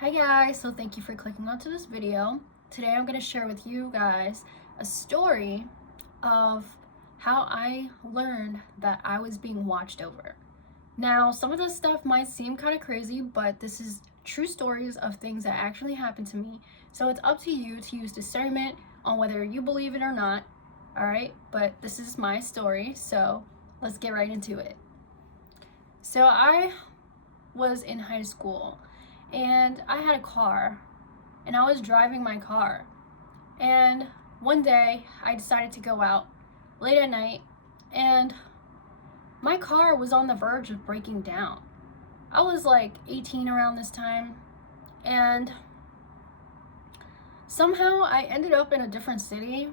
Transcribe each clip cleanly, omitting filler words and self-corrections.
Hi guys, so thank you for clicking onto this video. Today I'm going to share with you guys a story of how I learned that I was being watched over. Now, some of this stuff might seem kind of crazy, but this is true stories of things that actually happened to me. So it's up to you to use discernment on whether you believe it or not. Alright, but this is my story, so let's get right into it. So I was in high school and I had a car and I was driving my car. And one day I decided to go out late at night and my car was on the verge of breaking down. I was like 18 around this time, and somehow I ended up in a different city,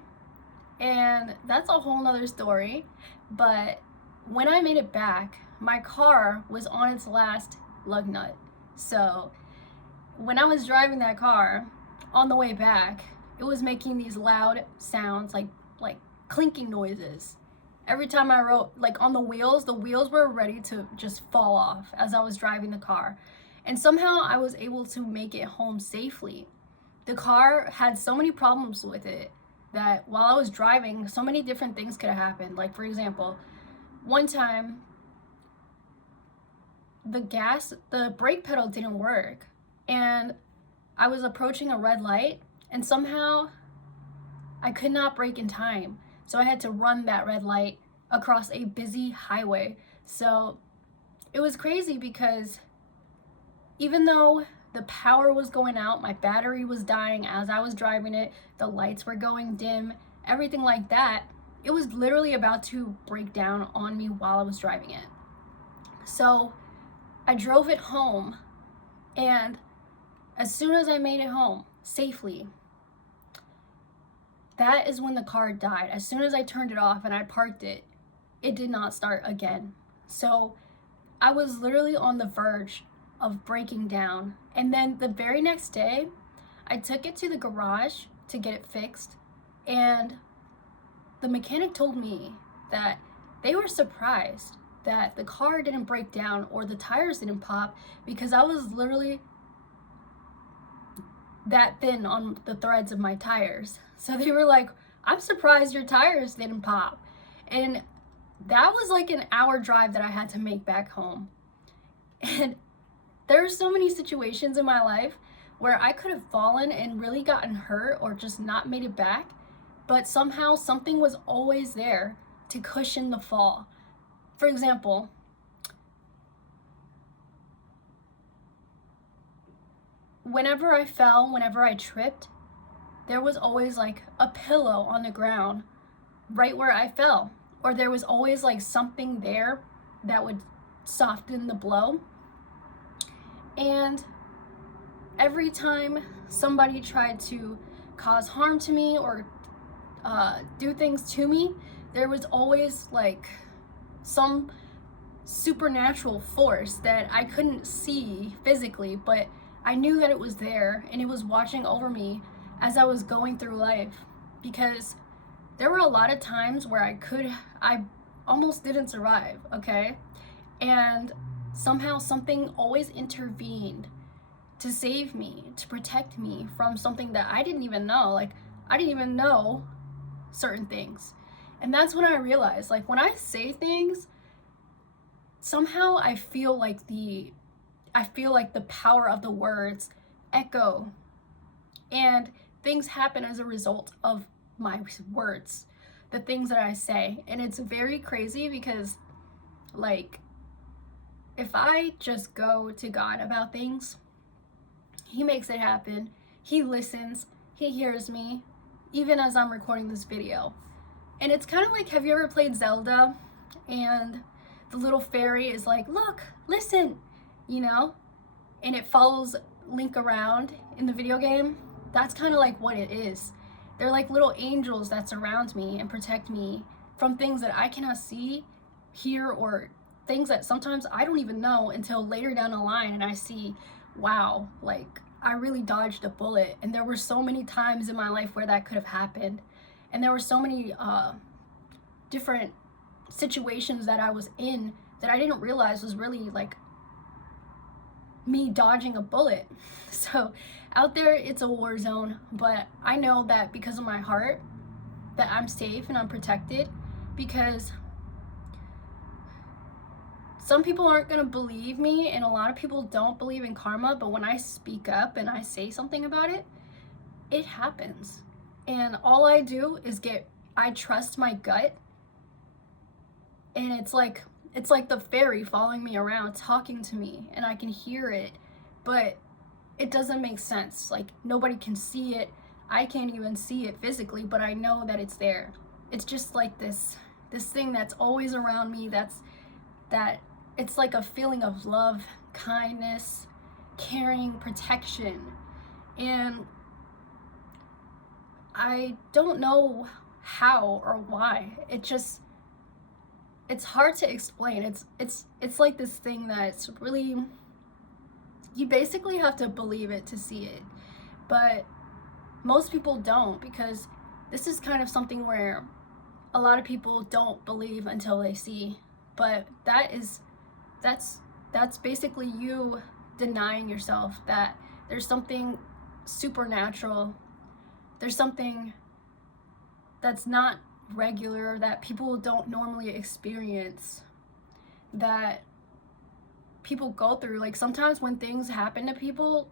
and that's a whole nother story. But when I made it back, my car was on its last lug nut. So when I was driving that car on the way back, it was making these loud sounds like clinking noises. Every time I rode, like on the wheels were ready to just fall off as I was driving the car. And somehow I was able to make it home safely. The car had so many problems with it that while I was driving, so many different things could have happened. Like, for example, one time the brake pedal didn't work, and I was approaching a red light, and somehow I could not brake in time. So I had to run that red light across a busy highway. So it was crazy because even though the power was going out, my battery was dying as I was driving it, the lights were going dim, everything like that, it was literally about to break down on me while I was driving it. So I drove it home, and as soon as I made it home safely, that is when the car died. As soon as I turned it off and I parked it, it did not start again. So I was literally on the verge of breaking down. And then the very next day, I took it to the garage to get it fixed. And the mechanic told me that they were surprised that the car didn't break down or the tires didn't pop, because I was literally that thin on the threads of my tires. So they were like, I'm surprised your tires didn't pop. And that was like an hour drive that I had to make back home. And there are so many situations in my life where I could have fallen and really gotten hurt or just not made it back, but somehow something was always there to cushion the fall. For example, whenever I fell, whenever I tripped, there was always like a pillow on the ground right where I fell, or there was always like something there that would soften the blow. And every time somebody tried to cause harm to me or do things to me, there was always like some supernatural force that I couldn't see physically, but I knew that it was there and it was watching over me as I was going through life. Because there were a lot of times where I almost didn't survive, okay? And somehow something always intervened to save me, to protect me from something that I didn't even know. Like, I didn't even know certain things. And that's when I realized, like, when I say things, somehow I feel like the power of the words echo, and things happen as a result of my words, the things that I say. And it's very crazy because, like, if I just go to God about things, He makes it happen. He listens, He hears me, even as I'm recording this video. And it's kind of like, have you ever played Zelda and the little fairy is like, look, listen, you know, and it follows Link around in the video game? That's kind of like what it is. They're like little angels that surround me and protect me from things that I cannot see, hear, or things that sometimes I don't even know until later down the line, and I see, wow, like, I really dodged a bullet. And there were so many times in my life where that could have happened. And there were so many different situations that I was in that I didn't realize was really like me dodging a bullet. So out there, it's a war zone, but I know that because of my heart, that I'm safe and I'm protected, because some people aren't going to believe me, and a lot of people don't believe in karma, but when I speak up and I say something about it, it happens. And all I do is I trust my gut, and it's like the fairy following me around, talking to me, and I can hear it, but it doesn't make sense. Like, nobody can see it. I can't even see it physically, but I know that it's there. It's just like this thing that's always around me, that it's like a feeling of love, kindness, caring, protection. And I don't know how or why. It's hard to explain. It's like this thing that's really, you basically have to believe it to see it. But most people don't, because this is kind of something where a lot of people don't believe until they see. But that's basically you denying yourself that there's something supernatural, there's something that's not regular, that people don't normally experience, that people go through. Like, sometimes when things happen to people,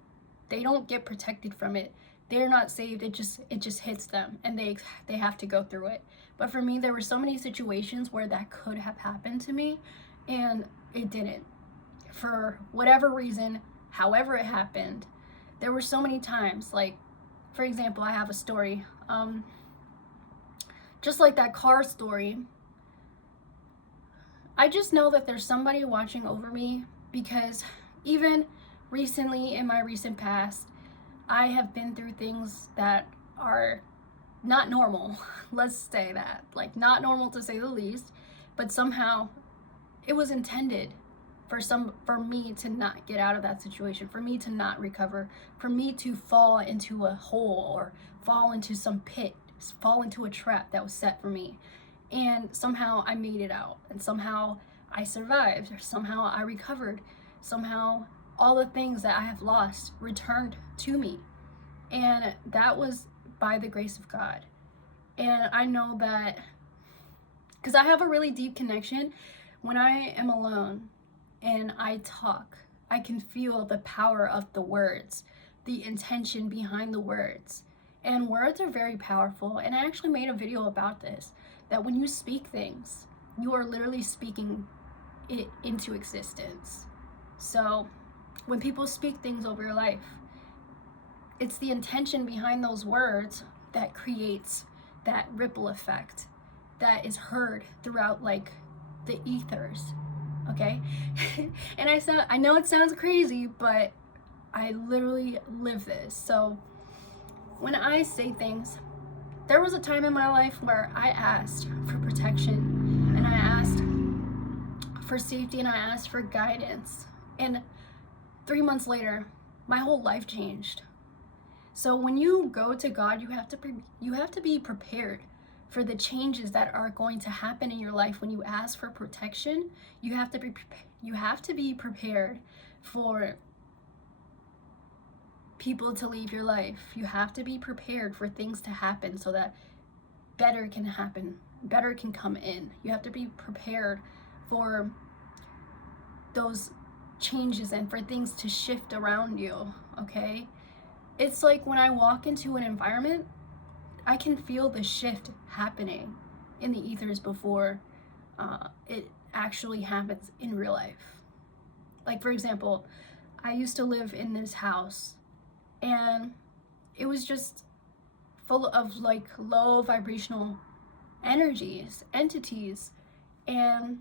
they don't get protected from it. They're not saved. It just hits them, and they have to go through it. But for me, there were so many situations where that could have happened to me, and it didn't. For whatever reason, however it happened, there were so many times. Like, for example, I have a story. Just like that car story, I just know that there's somebody watching over me, because even recently, in my recent past, I have been through things that are not normal. Let's say that. Like, not normal to say the least, but somehow it was intended for me to not get out of that situation, for me to not recover, for me to fall into a hole or fall into some pit, fall into a trap that was set for me. And somehow I made it out, and somehow I survived, or somehow I recovered, somehow all the things that I have lost returned to me. And that was by the grace of God. And I know that because I have a really deep connection. When I am alone and I talk, I can feel the power of the words, the intention behind the words. And words are very powerful. And I actually made a video about this, that when you speak things, you are literally speaking it into existence. So when people speak things over your life, it's the intention behind those words that creates that ripple effect that is heard throughout, like, the ethers. Okay? And I know it sounds crazy, but I literally live this. So when I say things, there was a time in my life where I asked for protection, and I asked for safety, and I asked for guidance. And 3 months later, my whole life changed. So when you go to God, you have to be prepared for the changes that are going to happen in your life. When you ask for protection, you have to be prepared for people to leave your life. You have to be prepared for things to happen so that better can happen, better can come in. You have to be prepared for those changes and for things to shift around you, okay? It's like when I walk into an environment, I can feel the shift happening in the ethers before it actually happens in real life. Like, for example, I used to live in this house, and it was just full of, like, low vibrational energies, entities. And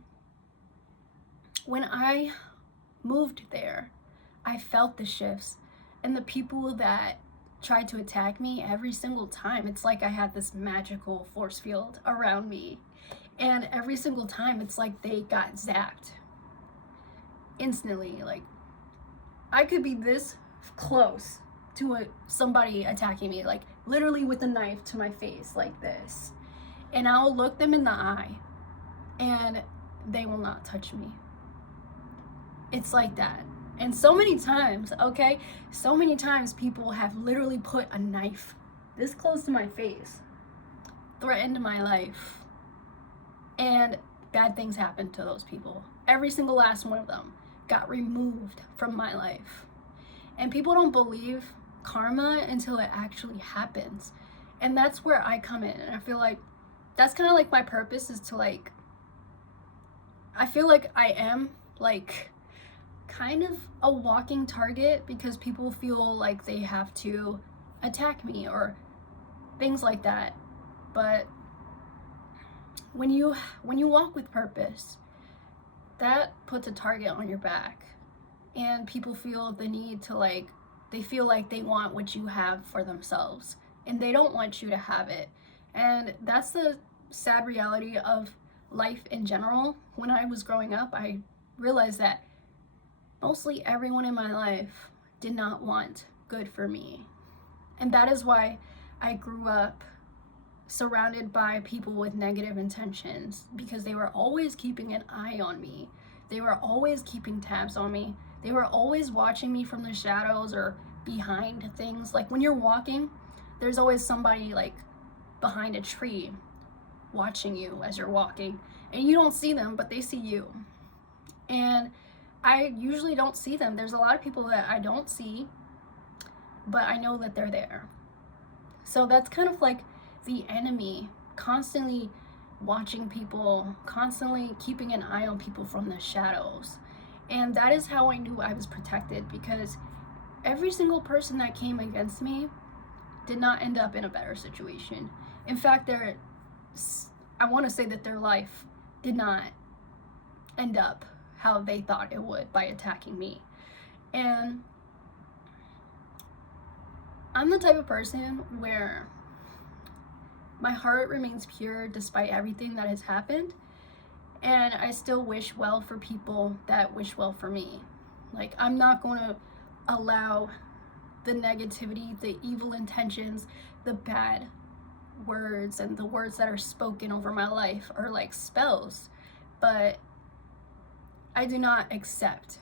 when I moved there, I felt the shifts, and the people that tried to attack me, every single time, it's like I had this magical force field around me, and every single time it's like they got zapped instantly. Like, I could be this close to somebody attacking me, like literally with a knife to my face like this, and I'll look them in the eye and they will not touch me. It's like that. And so many times, okay, so many times people have literally put a knife this close to my face, threatened my life, and bad things happened to those people. Every single last one of them got removed from my life. And people don't believe karma until it actually happens. And that's where I come in. And I feel like that's kind of like my purpose, is to like, I feel like I am like kind of a walking target, because people feel like they have to attack me or things like that. But when you walk with purpose, that puts a target on your back, and people feel the need to like, they feel like they want what you have for themselves, and they don't want you to have it. And that's the sad reality of life in general. When I was growing up, I realized that mostly everyone in my life did not want good for me. And that is why I grew up surrounded by people with negative intentions, because they were always keeping an eye on me. They were always keeping tabs on me. They were always watching me from the shadows or behind things. Like when you're walking, there's always somebody like behind a tree watching you as you're walking, and you don't see them, but they see you. And I usually don't see them. There's a lot of people that I don't see, but I know that they're there. So that's kind of like the enemy, constantly watching people, constantly keeping an eye on people from the shadows. And that is how I knew I was protected, because every single person that came against me did not end up in a better situation. In fact, I want to say that their life did not end up how they thought it would by attacking me. And I'm the type of person where my heart remains pure despite everything that has happened, and I still wish well for people that wish well for me. Like, I'm not going to allow the negativity, the evil intentions, the bad words, and the words that are spoken over my life are like spells, but I do not accept,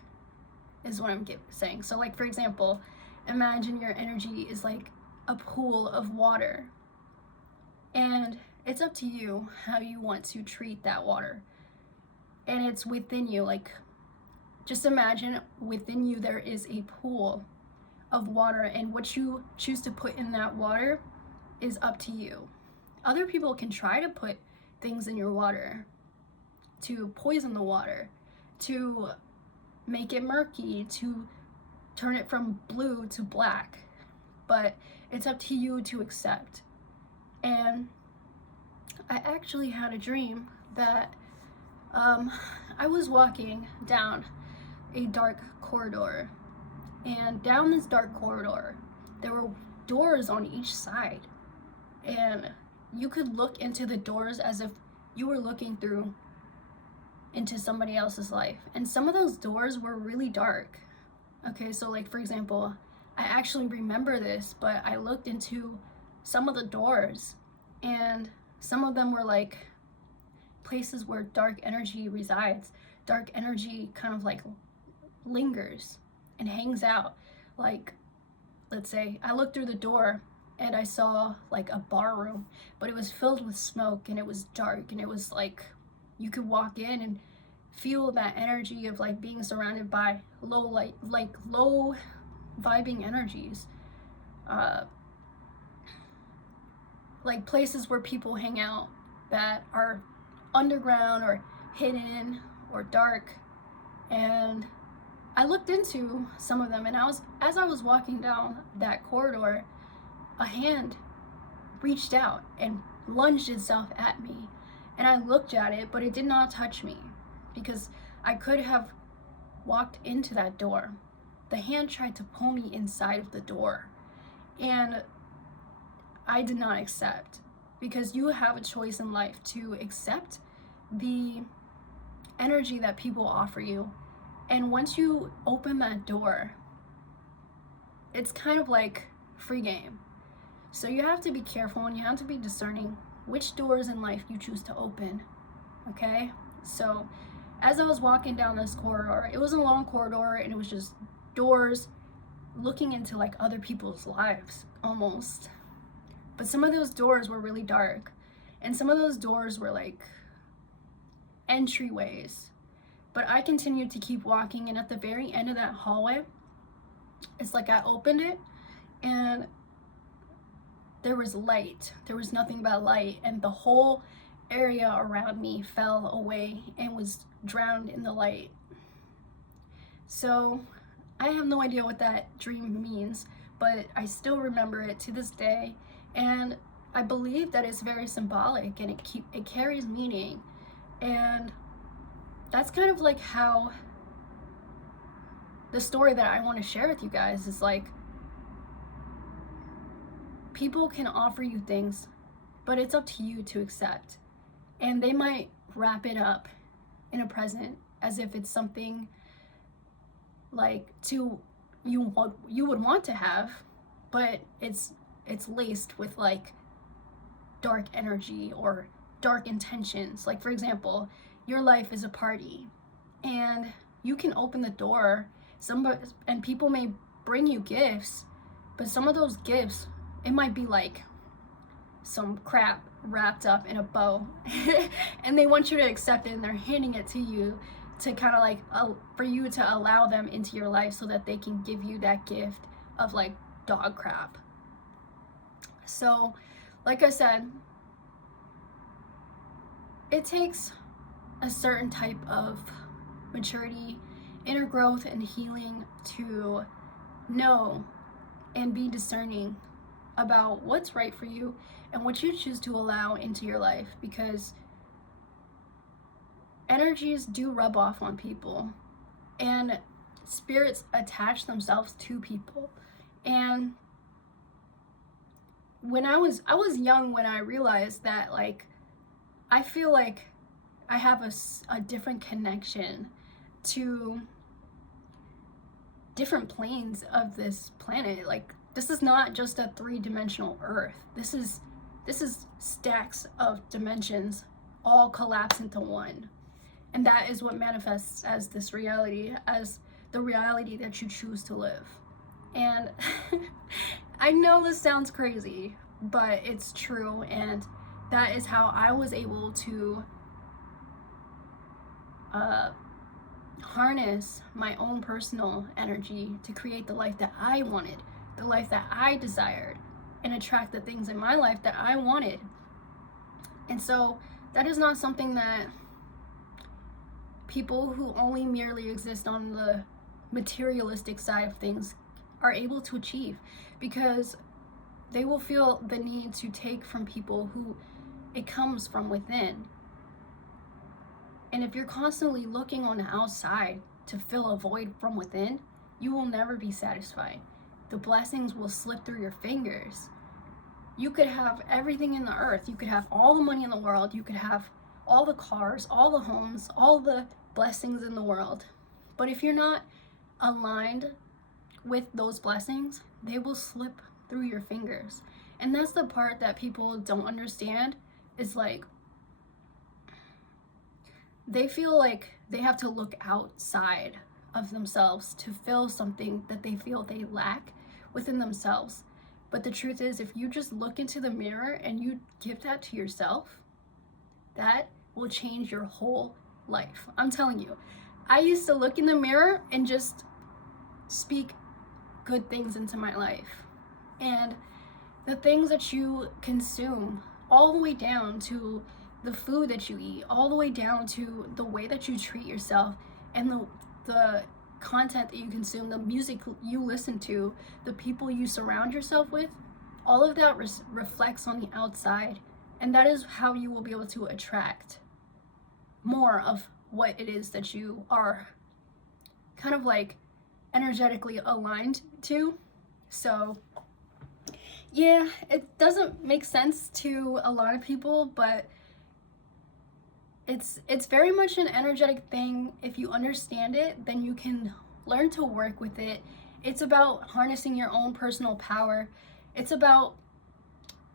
is what I'm saying. So like, for example, imagine your energy is like a pool of water, and it's up to you how you want to treat that water. And it's within you. Like, just imagine within you there is a pool of water, and what you choose to put in that water is up to you. Other people can try to put things in your water to poison the water, to make it murky, to turn it from blue to black, but it's up to you to accept. And I actually had a dream that I was walking down a dark corridor, and down this dark corridor there were doors on each side, and you could look into the doors as if you were looking through into somebody else's life. And some of those doors were really dark. Okay, so like, for example, I actually remember this, but I looked into some of the doors, and some of them were like places where dark energy resides. Dark energy kind of like lingers and hangs out. Like, let's say I looked through the door and I saw like a bar room, but it was filled with smoke, and it was dark, and it was like you could walk in and feel that energy of like being surrounded by low vibing energies, like places where people hang out that are underground or hidden or dark. And I looked into some of them, and as I was walking down that corridor, a hand reached out and lunged itself at me, and I looked at it, but it did not touch me, because I could have walked into that door. The hand tried to pull me inside of the door, and I did not accept, because you have a choice in life to accept the energy that people offer you. And once you open that door, it's kind of like free game. So you have to be careful, and you have to be discerning which doors in life you choose to open. Okay? So as I was walking down this corridor, it was a long corridor and it was just doors looking into like other people's lives almost. But some of those doors were really dark, and some of those doors were like entryways. But I continued to keep walking, and at the very end of that hallway, it's like I opened it and there was light. There was nothing but light, and the whole area around me fell away and was drowned in the light. So I have no idea what that dream means, but I still remember it to this day, and I believe that it's very symbolic and it carries meaning. And that's kind of like how the story that I want to share with you guys is like, people can offer you things, but it's up to you to accept. And they might wrap it up in a present as if it's something like you would want to have, but it's laced with like dark energy or dark intentions. Like, for example, your life is a party and you can open the door, and people may bring you gifts, but some of those gifts, it might be like some crap wrapped up in a bow and they want you to accept it, and they're handing it to you to kind of like for you to allow them into your life so that they can give you that gift of like dog crap. So like I said, it takes a certain type of maturity, inner growth, and healing to know and be discerning about what's right for you and what you choose to allow into your life, because energies do rub off on people and spirits attach themselves to people. And when I was young when I realized that, like, I feel like I have a different connection to different planes of this planet. Like, this is not just a 3-dimensional Earth. This is stacks of dimensions all collapse into one. And that is what manifests as this reality, as the reality that you choose to live. And I know this sounds crazy, but it's true, and that is how I was able to harness my own personal energy to create the life that I wanted, the life that I desired, and attract the things in my life that I wanted. And so that is not something that people who only merely exist on the materialistic side of things are able to achieve, because they will feel the need to take from people who it comes from within. And if you're constantly looking on the outside to fill a void from within, you will never be satisfied. The blessings will slip through your fingers. You could have everything in the earth. You could have all the money in the world. You could have all the cars, all the homes, all the blessings in the world. But if you're not aligned with those blessings, they will slip through your fingers. And that's the part that people don't understand, is like, they feel like they have to look outside of themselves to fill something that they feel they lack within themselves. But the truth is, if you just look into the mirror and you give that to yourself, that will change your whole life. I'm telling you, I used to look in the mirror and just speak good things into my life. And the things that you consume, all the way down to the food that you eat, all the way down to the way that you treat yourself, and the content that you consume, the music you listen to, the people you surround yourself with, all of that reflects on the outside. And that is how you will be able to attract more of what it is that you are kind of like energetically aligned to. So yeah, it doesn't make sense to a lot of people, but it's very much an energetic thing. If you understand it, then you can learn to work with it. It's about harnessing your own personal power. It's about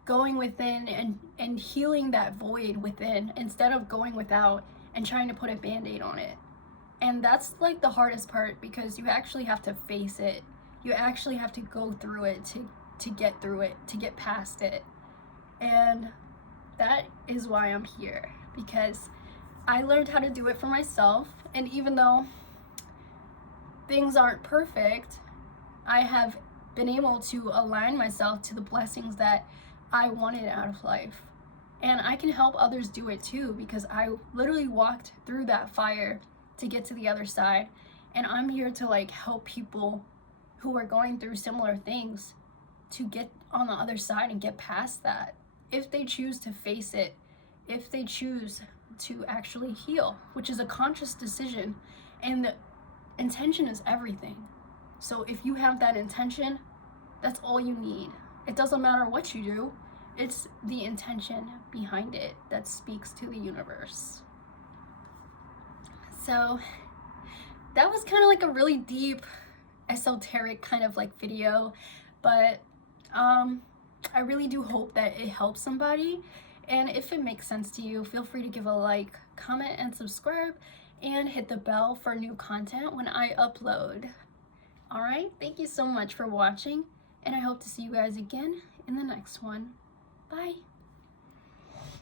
going within and healing that void within, instead of going without and trying to put a band-aid on it. And that's like the hardest part, because you actually have to face it. You actually have to go through it to get through it, to get past it. And that is why I'm here, because I learned how to do it for myself. And even though things aren't perfect, I have been able to align myself to the blessings that I wanted out of life. And I can help others do it too, because I literally walked through that fire to get to the other side. And I'm here to like help people who are going through similar things to get on the other side and get past that, if they choose to face it, if they choose to actually heal, which is a conscious decision. And the intention is everything. So if you have that intention, that's all you need. It doesn't matter what you do, it's the intention behind it that speaks to the universe. So that was kind of like a really deep, esoteric kind of like video, but I really do hope that it helps somebody. And if it makes sense to you, feel free to give a like, comment, and subscribe, and hit the bell for new content when I upload. All right, thank you so much for watching, and I hope to see you guys again in the next one. Bye.